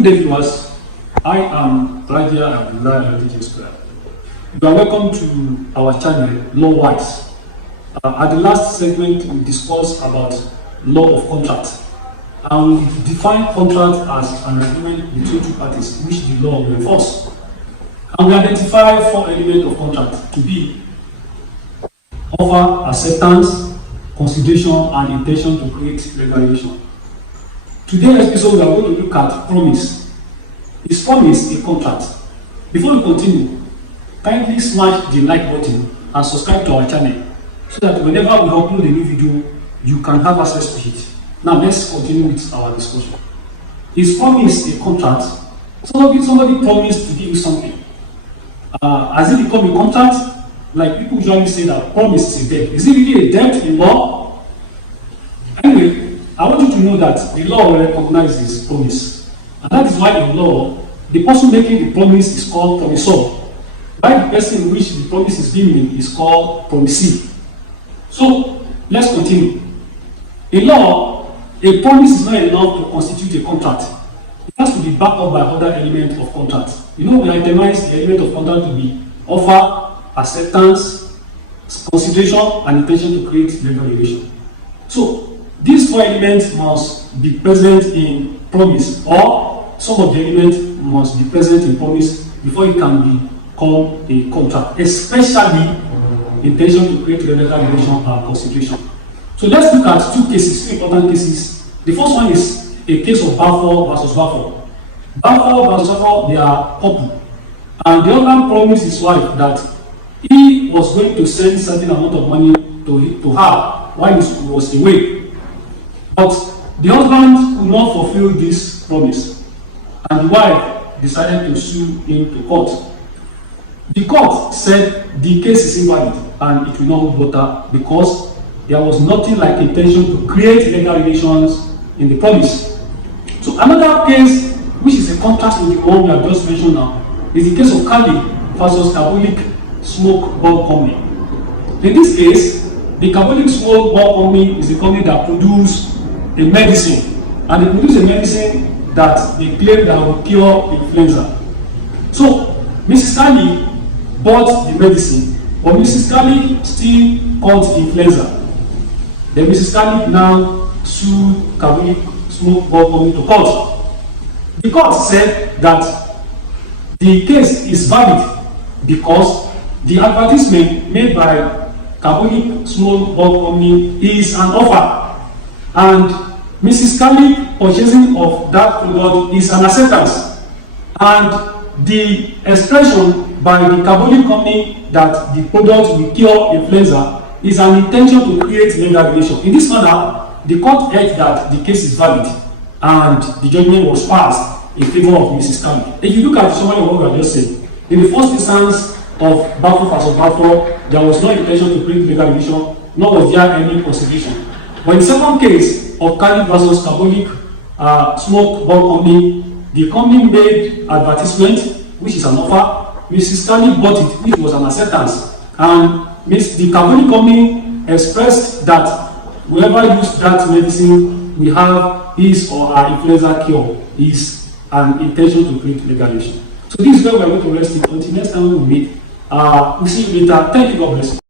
Good day, viewers. I am Raja Abdullah DJ Square. You are welcome to our channel, Law Wise. At the last segment, we discussed about law of contract, and we define contract as an agreement between two parties which the law will enforce. And we identify four elements of contract to be offer, acceptance, consideration, and intention to create legal relation. Today's episode, we are going to look at promise. Is promise a contract? Before we continue, kindly smash the like button and subscribe to our channel so that whenever we upload a new video, you can have access to it. Now let's continue with our discussion. Is promise a contract? Somebody promised to give you something. Has it become a contract? Like people usually say that promise is a debt. Is it really a debt in law? Anyway, I want you to know that the law recognizes promise. And that is why in law, the person making the promise is called promisor, while the person in which the promise is being made is called promisee. So, let's continue. In law, a promise is not enough to constitute a contract. It has to be backed up by other elements of contract. We itemize the element of contract to be offer, acceptance, consideration, and intention to create legal relation. So, these four elements must be present in promise, or some of the elements must be present in promise before it can be called a contract, especially intention to create legal relation and consideration. So let's look at two important cases. The first one is a case of Balfour versus Balfour. Balfour versus Balfour, they are couple, and the husband promised his wife that he was going to send certain amount of money to her while he was away. But the husband could not fulfill this promise, and the wife decided to sue him to court. The court said the case is invalid and it will not hold water because there was nothing like intention to create legal relations in the promise. So another case, which is a contrast with the one we have just mentioned now, is the case of Cali versus Carbolic Smoke Bulb Company. In this case, the Carbolic Smoke Bulb Company is a company that produces a medicine, and they produce a medicine that they claim that will cure influenza. So Mrs. Cali bought the medicine, but Mrs. Cali still caught influenza. Then Mrs. Cali now sued Carbolic Smoke Bulb Company to court. The court said that the case is valid because the advertisement made by Carbolic Smoke Bulb Company is an offer, and Mrs. Cali purchasing of that product is an acceptance, and the expression by the Carbolic company that the product will cure influenza is an intention to create legal relation. In this manner, the court held that the case is valid and the judgment was passed in favor of Mrs. Cali. If you look at the summary of what we have just said, in the first instance of Balfour versus Balfour, there was no intention to create legal relation, nor was there any consideration. But in the second case of Cali versus Carbolic Smoke Bulb Company, the company made advertisement, which is an offer. Mrs. Cali bought it, which was an acceptance, and the Carbolic company expressed that whoever used that medicine will have his or her influenza cure is an intention to create legal relation. So this is where we are going to rest it until next time we meet. We'll see you later. Thank you. God bless you.